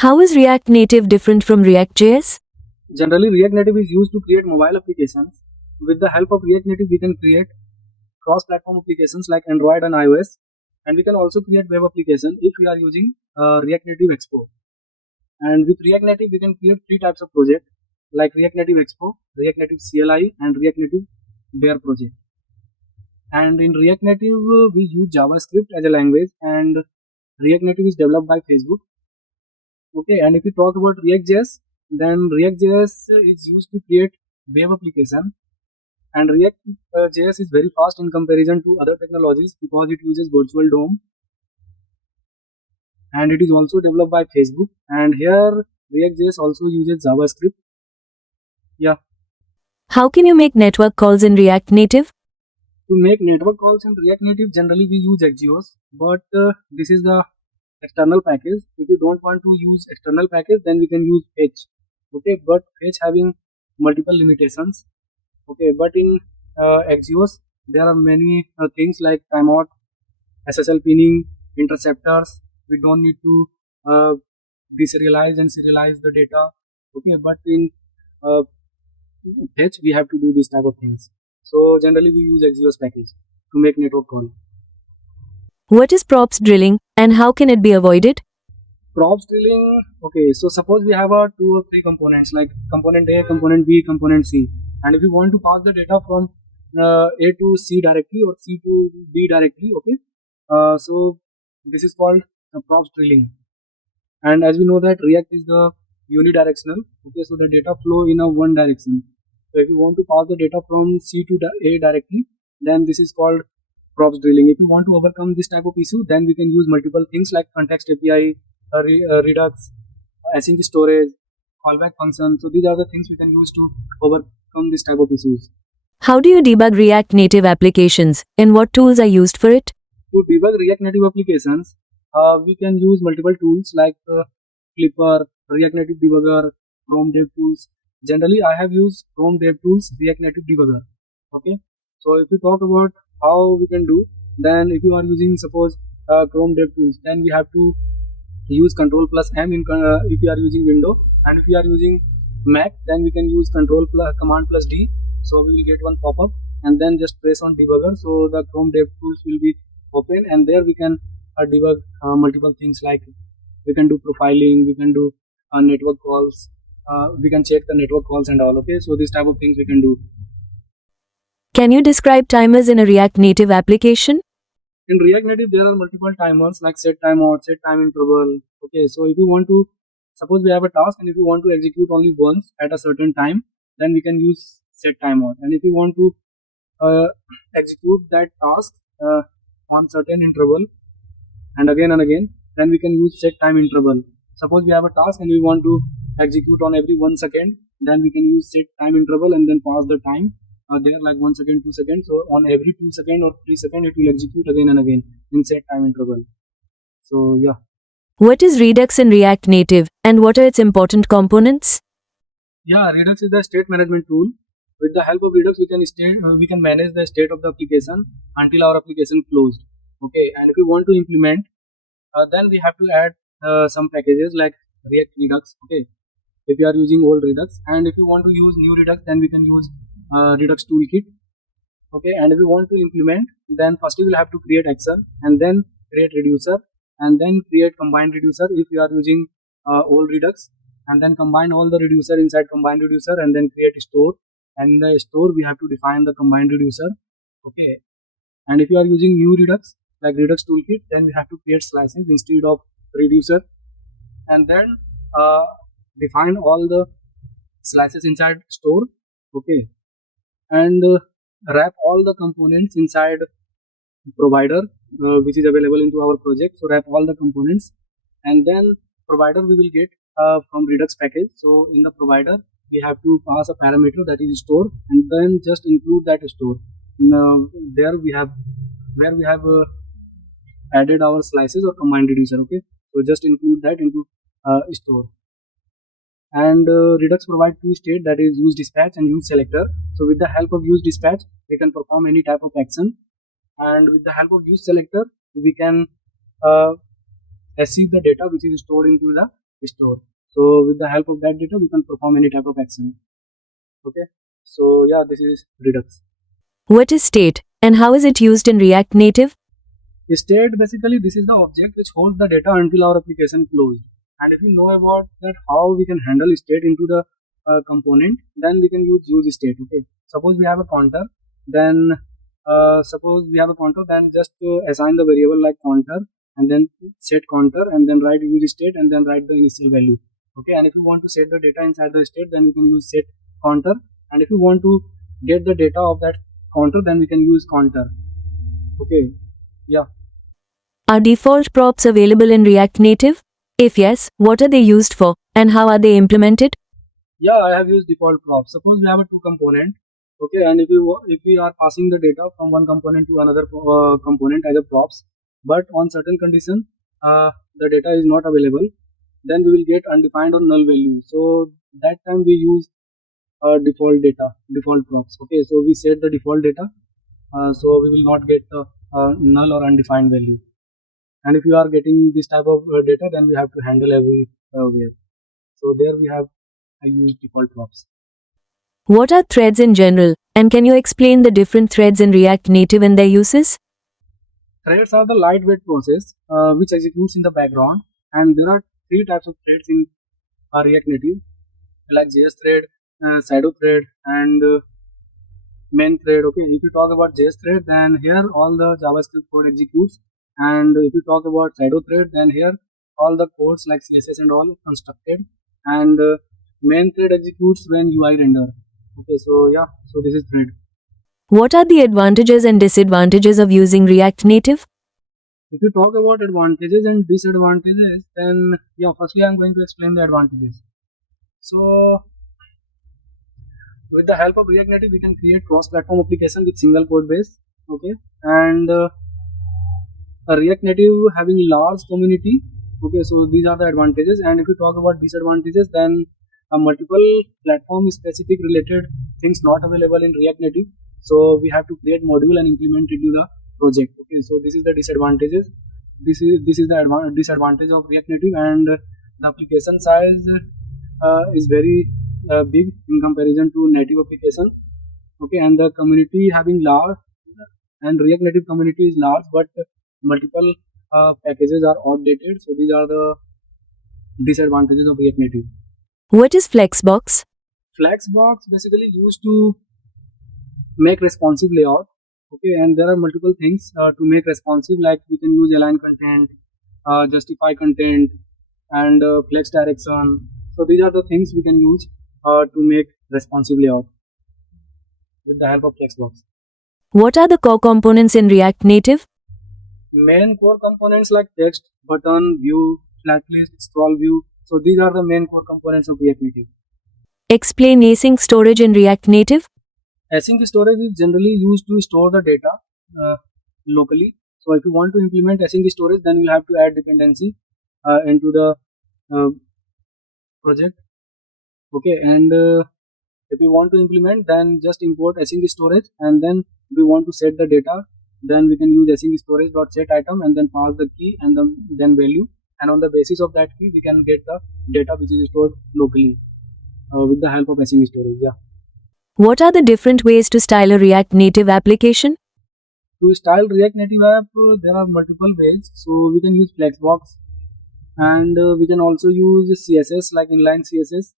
How is React Native different from React.js? Generally, React Native is used to create mobile applications. With the help of React Native, we can create cross-platform applications like Android and iOS, and we can also create web application if we are using React Native Expo. And with React Native, we can create three types of project like React Native Expo, React Native CLI, and React Native Bear project. And in React Native, we use JavaScript as a language, and React Native is developed by Facebook. Okay, and if we talk about React.js, then React.js is used to create web application, and React.js is very fast in comparison to other technologies because it uses virtual DOM, and it is also developed by Facebook. And here React.js also uses JavaScript. Yeah. How can you make network calls in React Native? To make network calls in React Native, generally we use Axios, but this is the external package. If you don't want to use external package, then we can use Fetch. Okay, but Fetch having multiple limitations. Okay, but in Axios there are many things like timeout, SSL pinning, interceptors. We don't need to deserialize and serialize the data. Okay, but in Fetch we have to do this type of things. So generally we use Axios package to make network call. What is props drilling and how can it be avoided? Props drilling, okay, so suppose we have 2 or 3 components like component A, component B, component C, and if you want to pass the data from A to C directly or C to B directly, okay, so this is called props drilling. And as we know that React is the unidirectional, okay, so the data flow in a one direction. So if you want to pass the data from C to A directly, then this is called props drilling. If you want to overcome this type of issue, then we can use multiple things like context API, Redux, Async Storage, callback function. So these are the things we can use to overcome this type of issues. How do you debug React Native applications and what tools are used for it? To debug React Native applications, we can use multiple tools like Clipper, React Native Debugger, Chrome DevTools. Generally, I have used Chrome DevTools React Native Debugger. Okay, so if we talk about how we can do, then if you are using suppose Chrome DevTools, then we have to use Ctrl+M in if you are using Windows, and if you are using Mac, then we can use Command+D. So we will get one pop-up, and then just press on Debugger. So the Chrome DevTools will be open, and there we can debug multiple things like we can do profiling, we can do network calls. We can check the network calls and all. Okay, so this type of things we can do. Can you describe timers in a React Native application? In React Native, there are multiple timers like set timeout, set time interval. Okay, so if you want to, suppose we have a task and if you want to execute only once at a certain time, then we can use set timeout. And if you want to execute that task on certain interval and again, then we can use set time interval. Suppose we have a task and we want to execute on every 1 second, then we can use set time interval and then pass the time there like 1 second, 2 seconds. So on every 2 seconds or 3 seconds, it will execute again and again in set time interval. So yeah. What is Redux in React Native and what are its important components? Yeah, Redux is the state management tool. With the help of Redux, we can manage the state of the application until our application closed. Okay, and if we want to implement, then we have to add some packages like React Redux. Okay, if you are using old Redux, and if you want to use new Redux, then we can use Redux toolkit. Okay, and if we want to implement, then first we will have to create action and then create reducer and then create combined reducer if you are using old Redux, and then combine all the reducer inside combined reducer and then create store, and in the store we have to define the combined reducer. Okay, and if you are using new Redux like Redux toolkit, then we have to create slices instead of reducer and then define all the slices inside store. Okay, and wrap all the components inside provider which is available into our project. So wrap all the components, and then provider we will get from Redux package. So in the provider we have to pass a parameter that is store, and then just include that store. Now there we have where we have added our slices or combined reducer. Okay, so just include that into store. And Redux provides two states, that is use dispatch and use selector. So with the help of use dispatch, we can perform any type of action, and with the help of use selector, we can receive the data which is stored into the store. So with the help of that data, we can perform any type of action. Okay. So yeah, this is Redux. What is state, and how is it used in React Native? State, basically this is the object which holds the data until our application closed. And if we know about that how we can handle state into the component, then we can use state. Okay. Suppose we have a counter, then just assign the variable like counter and then set counter and then write use state and then write the initial value. Okay. And if you want to set the data inside the state, then we can use set counter. And if you want to get the data of that counter, then we can use counter. Okay. Yeah. Are default props available in React Native? If yes, what are they used for, and how are they implemented? Yeah, I have used default props. Suppose we have a two component, okay, and if we are passing the data from one component to another component as a props, but on certain condition, the data is not available, then we will get undefined or null value. So that time we use default props. Okay, so we set the default data, so we will not get the null or undefined value. And if you are getting this type of data, then we have to handle everywhere. So there we have I use default props. What are threads in general, and can you explain the different threads in React Native and their uses? Threads are the lightweight process which executes in the background, and there are three types of threads in React Native, like JS thread, shadow thread, and main thread. Okay, if you talk about JS thread, then here all the JavaScript code executes, and if you talk about shadow thread, then here all the codes like CSS and all constructed, and main thread executes when UI render. Okay, so yeah, so this is thread. What are the advantages and disadvantages of using React Native? If you talk about advantages and disadvantages, then yeah, firstly I'm going to explain the advantages. So with the help of React Native, we can create cross-platform application with single code base. Okay, and a React Native having large community. Okay, so these are the advantages. And if you talk about disadvantages, then multiple platform specific related things not available in React Native. So we have to create module and implement it to the project. Okay, so this is the disadvantages. This is the disadvantage of React Native, and the application size is very big in comparison to native application. Okay, and the community having large, and React Native community is large, but multiple packages are outdated. So these are the disadvantages of React Native. What is Flexbox? Flexbox basically used to make responsive layout. Okay, and there are multiple things to make responsive, like we can use align content, justify content, and flex direction. So these are the things we can use to make responsive layout with the help of Flexbox. What are the core components in React Native? Main core components like text, button, view, flatlist, scroll view. So these are the main core components of React Native. Explain async storage in React Native. Async storage is generally used to store the data locally. So if you want to implement async storage, then you have to add dependency into the project. Okay, and if you want to implement, then just import async storage, and then if we want to set the data, then we can use async storage dot set item and then pass the key and then value, and on the basis of that key we can get the data which is stored locally with the help of async storage. Yeah. What are the different ways to style a React Native application? To style React Native app, there are multiple ways. So we can use Flexbox, and we can also use CSS like inline CSS,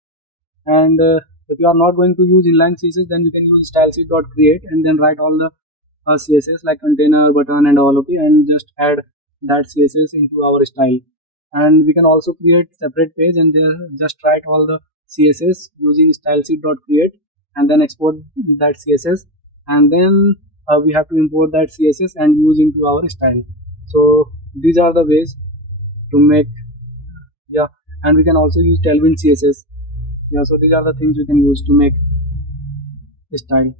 and if you are not going to use inline CSS, then we can use stylesheet.create and then write all the CSS like container, button, and all. Okay, and just add that CSS into our style. And we can also create separate page and just write all the CSS using stylesheet.create and then export that CSS, and then we have to import that CSS and use into our style. So these are the ways to make. Yeah, and we can also use tailwind CSS. Yeah, so these are the things we can use to make style.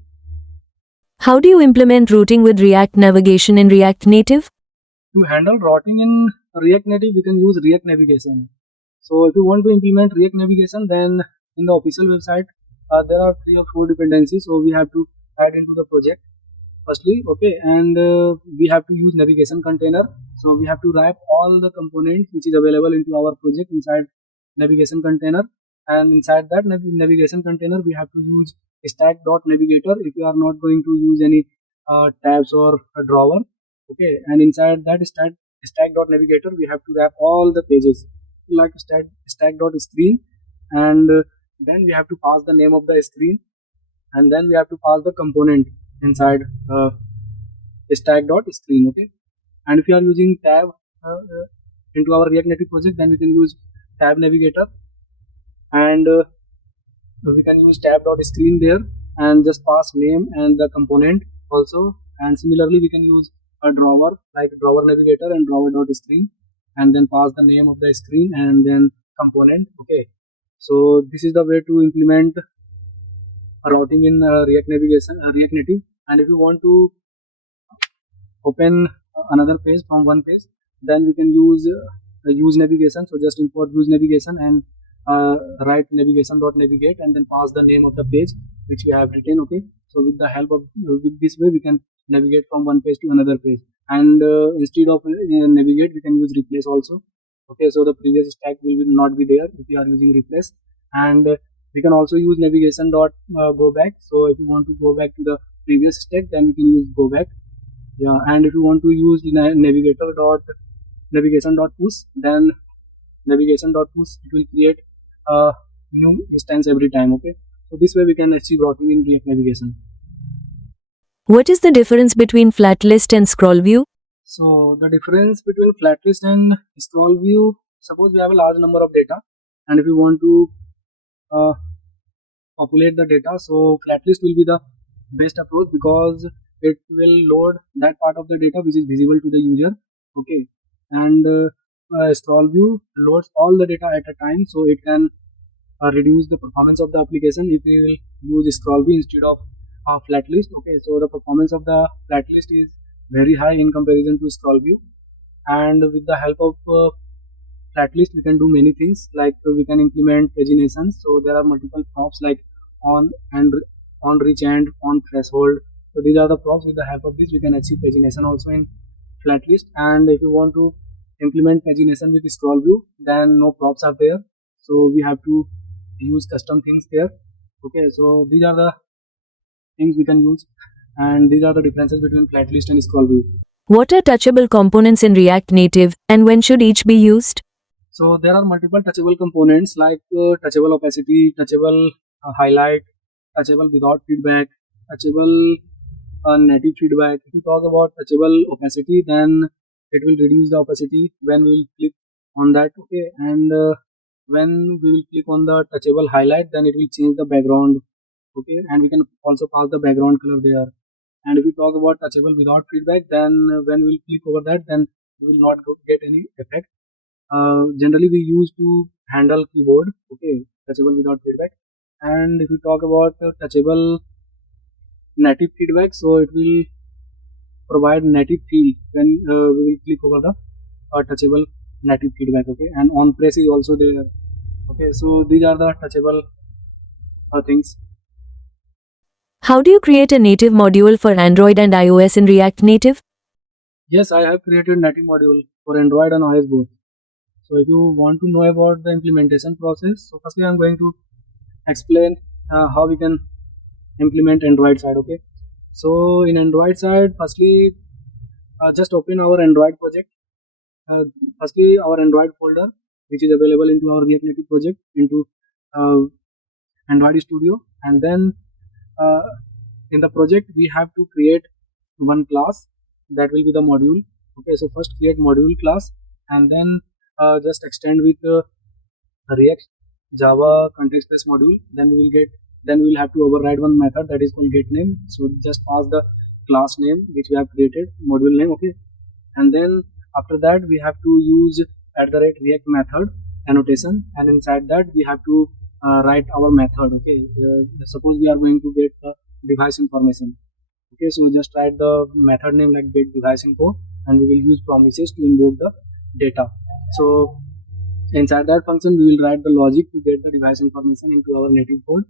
How do you implement routing with React navigation in React Native? To handle routing in React Native, we can use React navigation. So if you want to implement React navigation, then in the official website there are 3 or 4 dependencies, so we have to add into the project firstly. Okay, and we have to use navigation container. So we have to wrap all the components which is available into our project inside navigation container, and inside that navigation container we have to use stack.navigator if you are not going to use any tabs or a drawer. Okay, and inside that stack.navigator we have to wrap all the pages like stack.screen, and then we have to pass the name of the screen, and then we have to pass the component inside stack.screen. Okay, and if you are using tab into our React Native project, then we can use tab navigator, and we can use tab.screen there and just pass name and the component also. And similarly we can use a drawer like drawer navigator and drawer.screen, and then pass the name of the screen and then component. Okay, so this is the way to implement routing in React Native. And if you want to open another page from one page, then we can use use navigation. So just import use navigation and write navigation.navigate and then pass the name of the page which we have written. Okay, so with the help of with this way we can navigate from one page to another page, and instead of navigate we can use replace also. Okay, so the previous stack will not be there if you are using replace. And we can also use navigation dot go back. So if you want to go back to the previous stack, then we can use go back. Yeah, and if you want to use navigation dot push, then navigation dot push, it will create a new instance every time. Okay, so this way we can achieve routing in React Navigation. What is the difference between Flatlist and scroll view? So the difference between Flatlist and scroll view, suppose we have a large number of data, and if you want to populate the data, so Flatlist will be the best approach because it will load that part of the data which is visible to the user. Okay, and scroll view loads all the data at a time, so it can reduce the performance of the application if we will use scroll view instead of Flatlist. Okay, so the performance of the Flatlist is very high in comparison to scroll view, and with the help of Flatlist we can do many things, like we can implement paginations. So there are multiple props like on and on reach and on threshold. So these are the props. With the help of this we can achieve pagination also in Flatlist. And if you want to implement pagination with scroll view, then no props are there, so we have to use custom things there. Okay, so these are the things we can use, and these are the differences between Flatlist and scroll view. What are touchable components in React Native, and when should each be used? So there are multiple touchable components like touchable opacity, touchable highlight, touchable without feedback, touchable native feedback. If you talk about touchable opacity, then it will reduce the opacity when we will click on that. Okay, and when we will click on the touchable highlight, then it will change the background. Okay, and we can also pass the background color there. And if we talk about touchable without feedback, then when we will click over that, then we will not get any effect. Generally we use to handle keyboard. Okay, touchable without feedback. And if we talk about touchable native feedback, so it will provide native field when we will click over the touchable native feedback. Okay, and on press is also there. Okay, so these are the touchable things. How do you create a native module for Android and iOS in React Native? Yes, I have created native module for Android and iOS both. So if you want to know about the implementation process, so firstly I am going to explain how we can implement Android side. Okay, so in Android side, firstly just open our Android project. Firstly our Android folder which is available into our React Native project into Android Studio, and then in the project we have to create one class that will be the module. Okay, so first create module class, and then just extend with React Java context-based module. Then we will have to override one method that is called getName. So just pass the class name which we have created, module name. Okay, and then after that we have to use @React method annotation, and inside that we have to write our method. Okay, suppose we are going to get the device information. Okay, so just write the method name like get device info, and we will use promises to invoke the data. So inside that function we will write the logic to get the device information into our native code.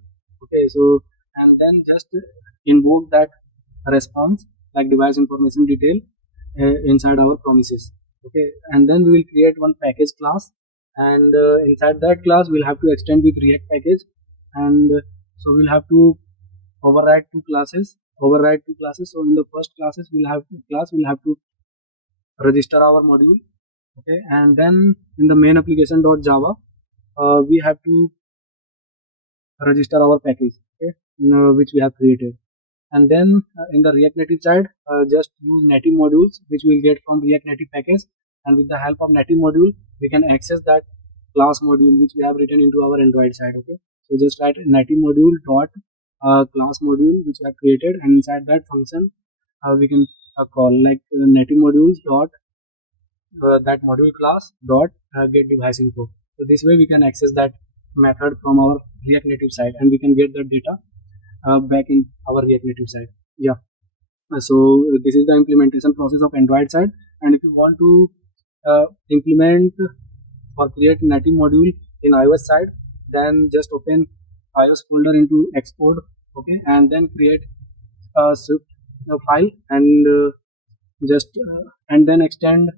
Okay, so and then just invoke that response like device information detail inside our promises. Okay, and then we will create one package class and inside that class we'll have to extend with React package, and so we'll have to override two classes. So in the first we'll have to register our module, okay, and then in the main application.java we have to register our package, okay, which we have created. And then in the React Native side, just use native modules which we'll get from React Native package, and with the help of native module we can access that class module which we have written into our Android side, okay. So just write native module dot class module which we have created, and inside that function we can call like native modules dot that module class dot get device info. So this way we can access that method from our React Native side, and we can get the data back in our React Native side. Yeah. So this is the implementation process of Android side, and if you want to implement or create native module in iOS side, then just open iOS folder into Xcode, okay, and then create a Swift file, and and then extend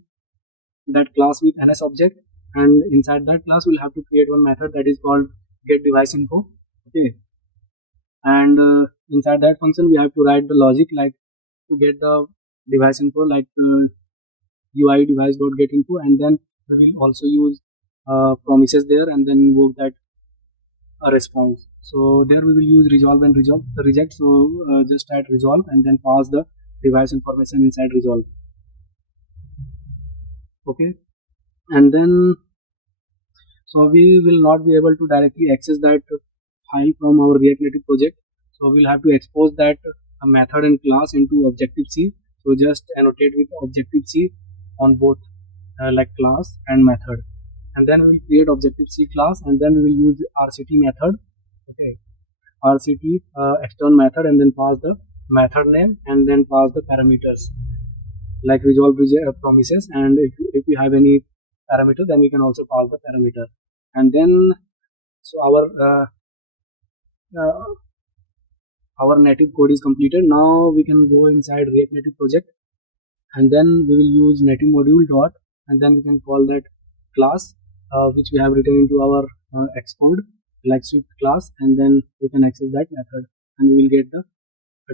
that class with NS object, and inside that class we'll have to create one method that is called get device info, okay, and inside that function we have to write the logic like to get the device info like UI device dot get info, and then we will also use promises there, and then invoke that response. So there we will use resolve and reject. So just add resolve and then pass the device information inside resolve, okay, and then so we will not be able to directly access that file from our React Native project, so we'll have to expose that method and class into Objective-C. So just annotate with Objective-C on both like class and method, and then we will create Objective-C class, and then we will use RCT method, okay, RCT external method, and then pass the method name, and then pass the parameters like resolve promises, and if we have any parameter then we can also pass the parameter. And then so our native code is completed. Now we can go inside React Native project, and then we will use native module dot, and then we can call that class which we have written into our Xcode like Swift class, and then we can access that method, and we will get the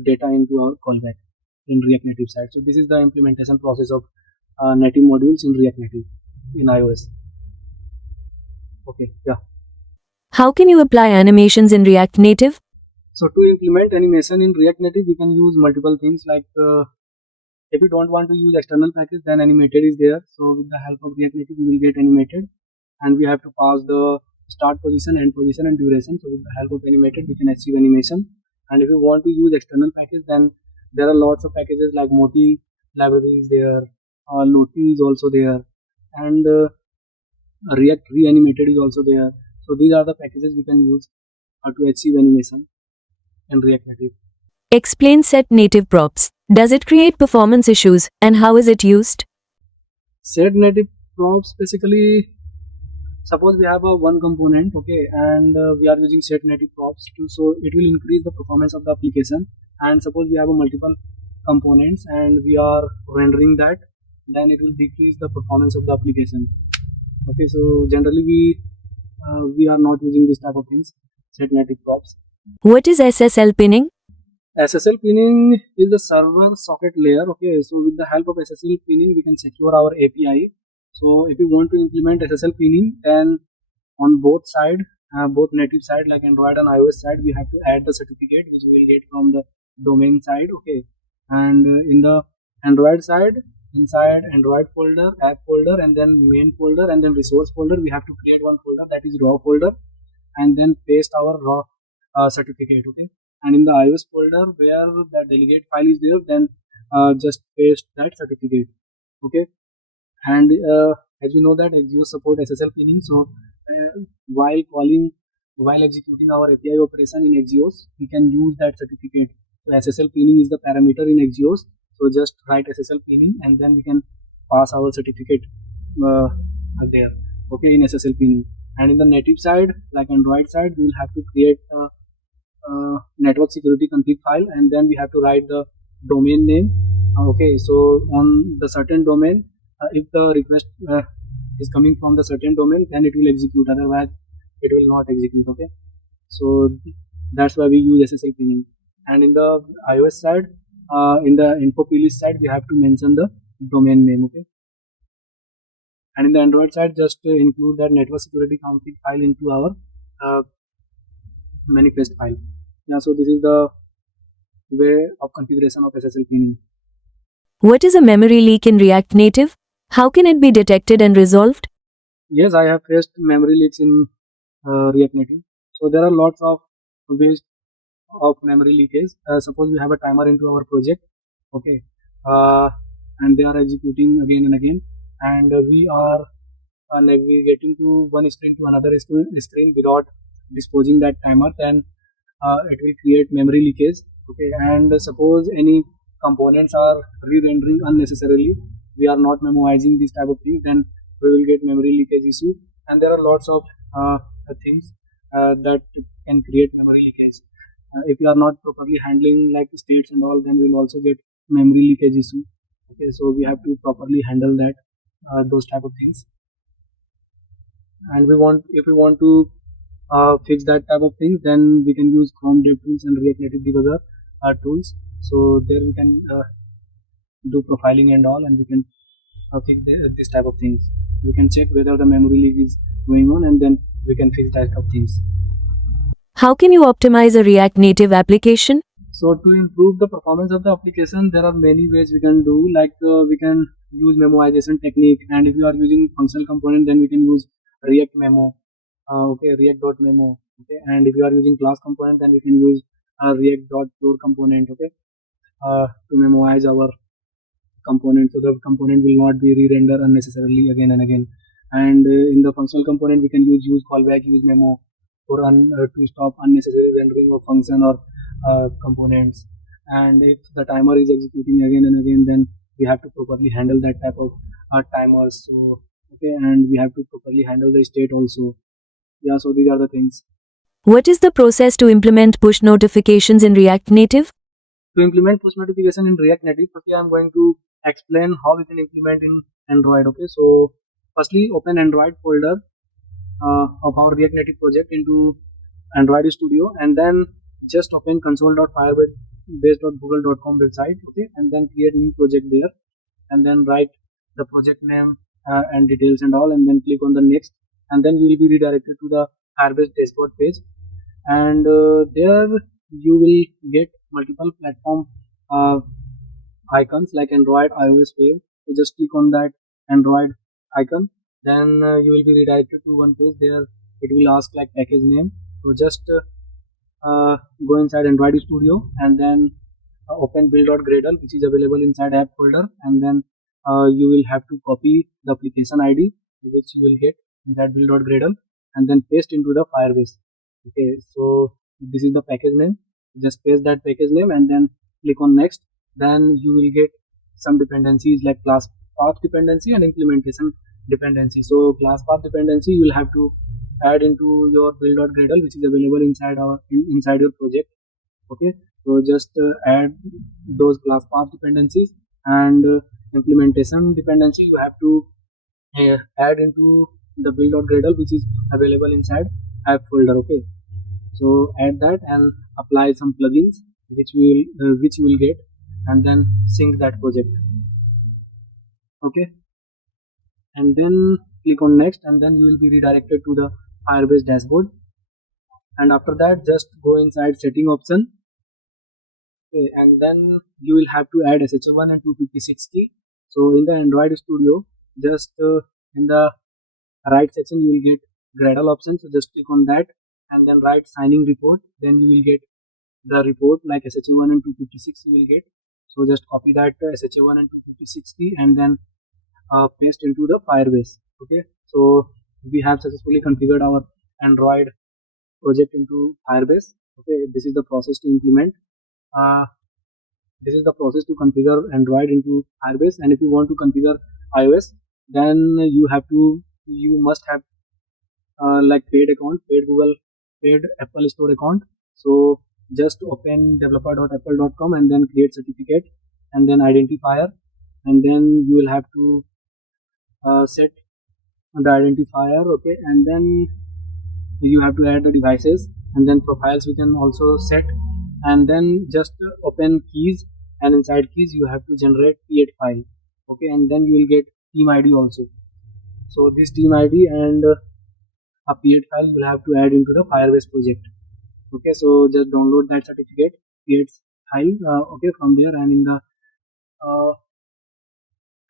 data into our callback in React Native side. So this is the implementation process of native modules in React Native in iOS. Okay, yeah. How can you apply animations in React Native? So to implement animation in React Native, we can use multiple things like if you don't want to use external package, then animated is there. So with the help of React Native, we will get animated, and we have to pass the start position, end position, and duration. So with the help of animated, we can achieve animation. And if you want to use external package, then there are lots of packages like Moti library is there, Loti is also there, and React Reanimated is also there. So these are the packages we can use to achieve animation in React Native. Explain set native props. Does it create performance issues, and how is it used? Set native props, basically suppose we have a one component, okay, and we are using set native props so it will increase the performance of the application. And suppose we have a multiple components and we are rendering that, then it will decrease the performance of the application, okay. So generally we are not using this type of things, set native props. What is SSL pinning? SSL pinning is the server socket layer, okay. So with the help of SSL pinning we can secure our API. So if you want to implement SSL pinning, then on both side, both native side like Android and iOS side, we have to add the certificate which we will get from the domain side, okay. And in the Android side, inside Android folder, app folder, and then main folder, and then resource folder, we have to create one folder that is raw folder, and then paste our raw certificate, okay. And in the iOS folder where the delegate file is there, then just paste that certificate, okay. And as we know that Axios support SSL pinning, so while executing our API operation in Axios, we can use that certificate. So SSL pinning is the parameter in Axios, so just write SSL pinning, and then we can pass our certificate there, okay, in SSL pinning. And in the native side, like Android side, we will have to create a network security config file, and then we have to write the domain name, okay. So on the certain domain, if the request is coming from the certain domain, then it will execute, otherwise it will not execute. Okay, so that's why we use SSL cleaning. And in the iOS side, in the info plist side, we have to mention the domain name. Okay, and in the Android side, just include that network security config file into our manifest file. Yeah, so this is the way of configuration of SSL cleaning. What is a memory leak in React Native? How can it be detected and resolved? Yes, I have faced memory leaks in React Native. So there are lots of ways of memory leakage. Suppose we have a timer into our project, okay, and they are executing again and again, and we are navigating to one screen to another screen without disposing that timer, then it will create memory leakage. Okay, and suppose any components are re-rendering unnecessarily, we are not memoizing this type of thing, then we will get memory leakage issue. And there are lots of things that can create memory leakage. If you are not properly handling like states and all, then we will also get memory leakage issue. Okay, so we have to properly handle that those type of things. And if we want to fix that type of thing, then we can use Chrome DevTools and React Native Debugger tools. So there we can do profiling and all, and we can fix this type of things. We can check whether the memory leak is going on, and then we can fix that type of things. How can you optimize a React Native application? So to improve the performance of the application, there are many ways we can do. Like we can use memoization technique, and if you are using functional component, then we can use React memo. Okay, React.memo. Okay, and if you are using class component, then we can use React.pure component. Okay, to memoize our component, so the component will not be re-render unnecessarily again and again. And in the functional component, we can use callback, use memo for to stop unnecessary rendering of function or components. And if the timer is executing again and again, then we have to properly handle that type of timers. So okay, and we have to properly handle the state also. Yeah, so these are the things. What is the process to implement push notifications in React Native? To implement push notification in React Native, firstly I'm going to explain how we can implement in Android. Okay, so firstly open Android folder of our React Native project into Android Studio, and then just open console.firebase.google.com website. Okay, and then create new project there, and then write the project name and details and all, and then click on the next, and then you will be redirected to the Firebase dashboard page. And there you will get multiple platform icons like Android, iOS, Wave. So just click on that Android icon, then you will be redirected to one page. There it will ask like package name, so just go inside Android Studio, and then open build.gradle, which is available inside app folder, and then you will have to copy the application ID which you will get in that build.gradle, and then paste into the Firebase. Okay, so this is the package name, just paste that package name and then click on next. Then you will get some dependencies like class path dependency and implementation dependency. So class path dependency you will have to add into your build.gradle, which is available inside your project. Okay, so just add those class path dependencies, and implementation dependency you have to add into the build.gradle, which is available inside app folder. Okay, so add that and apply some plugins which you will get, and then sync that project. Okay, and then click on next, and then you will be redirected to the Firebase dashboard. And after that, just go inside setting option. Okay, and then you will have to add SHA1 and 256 key. So in the Android Studio, just in the right section you will get Gradle option. So just click on that, and then write signing report. Then you will get the report like SHA1 and 256 you will get. So just copy that SHA1 and 256 key, and then paste into the Firebase. Okay, so we have successfully configured our Android project into Firebase. Okay, this is the process to implement. This is the process to configure Android into Firebase. And if you want to configure iOS, then you must have like paid account, paid Google, paid Apple Store account. So just open developer.apple.com and then create certificate and then identifier, and then you will have to set the identifier, okay, and then you have to add the devices, and then profiles we can also set, and then just open keys, and inside keys you have to generate create file, okay, and then you will get team ID also. So this team ID and a create file you will have to add into the Firebase project, okay. So just download that certificate create file, okay, from there, and in the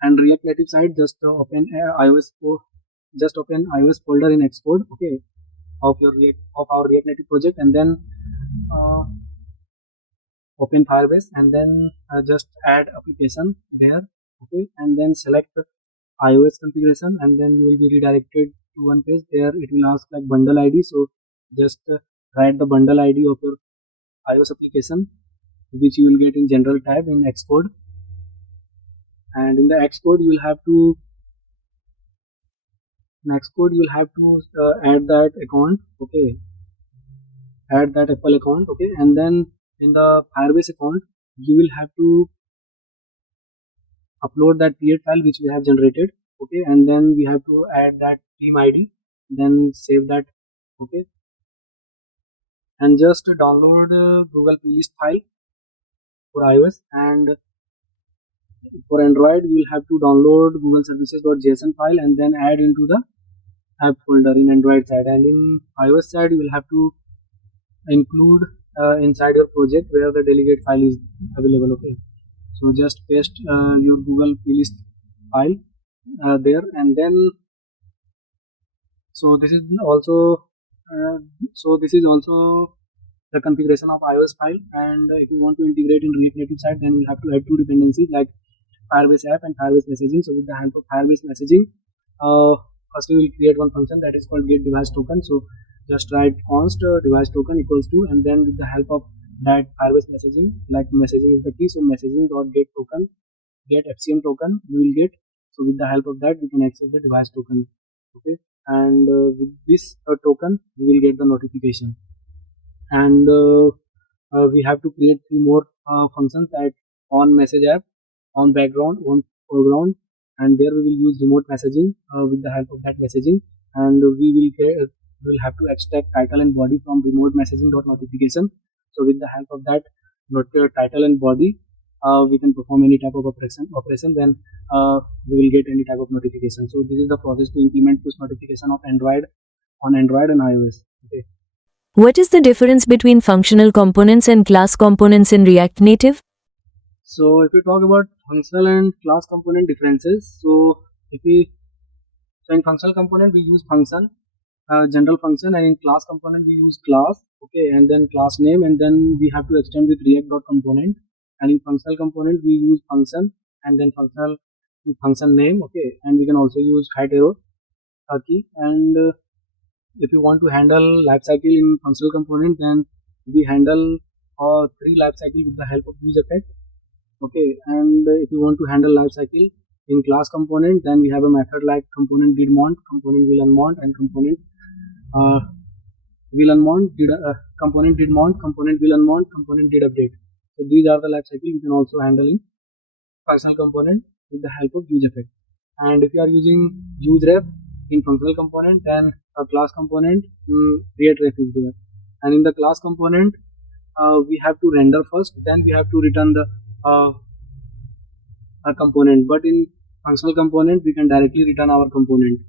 and React Native side, just open just open iOS folder in Xcode, okay, of our React Native project, and then uh, open Firebase, and then just add application there, okay, and then select iOS configuration, and then you will be redirected to one page. There it will ask like bundle ID, so just write the bundle ID of your iOS application, which you will get in general tab in Xcode, and in the Xcode you will have to add that account, okay, add that Apple account, okay, and then in the Firebase account you will have to upload that create file which we have generated, okay, and then we have to add that team ID, then save that, okay, and just download Google playlist file for iOS, and for Android you will have to download Google services.json file and then add into the app folder in Android side, and in iOS side you will have to include inside your project where the delegate file is available, okay. So just paste your Google playlist file there, and then so this is also the configuration of iOS file. And if you want to integrate in React Native side, then you have to add two dependencies like Firebase app and Firebase messaging. So with the help of Firebase messaging, first we will create one function that is called get device token. So just write const device token equals to, and then with the help of that Firebase messaging, like messaging is the key, so messaging dot get token, get FCM token you will get. So with the help of that we can access the device token, okay, and with this token we will get the notification, and we have to create three more functions, that on message app, on background, on foreground, and there we will use remote messaging with the help of that messaging, and we will have to extract title and body from remote messaging dot notification. So with the help of that title and body, we can perform any type of operation, then we will get any type of notification. So this is the process to implement push notification of Android on Android and iOS, okay. What is the difference between functional components and class components in React Native? So if we talk about functional and class component differences, so in functional component we use function, general function, and in class component we use class, okay, and then class name, and then we have to extend with react.component, and in functional component we use function and then function name, okay, and we can also use height arrow key. And if you want to handle lifecycle in functional component, then we handle three lifecycle with the help of use effect, okay, and if you want to handle lifecycle in class component, then we have a method like component did mount, component will unmount, and component will unmount, component did mount, component will unmount, component did update. So these are the lifecycle we can also handle in functional component with the help of use effect. And if you are using use ref in functional component, then a class component create ref is there, and in the class component we have to render first, then we have to return the a component, but in functional component we can directly return our component,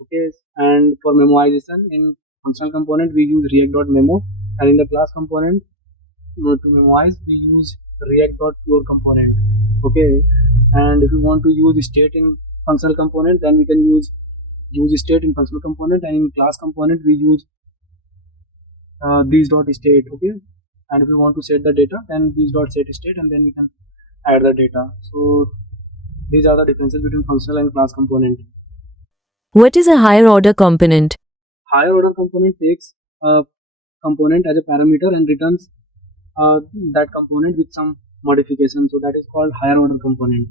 okay. And for memoization in functional component we use react.memo, and in the class component to memoize we use react.pure component, okay. And if you want to use state in functional component, then we can use state in functional component, and in class component we use these.state, okay. And if you want to set the data, then these.setState, and then we can add the data. So these are the differences between functional and class component. What is a higher order component? Higher order component takes a component as a parameter and returns that component with some modification, so that is called higher order component.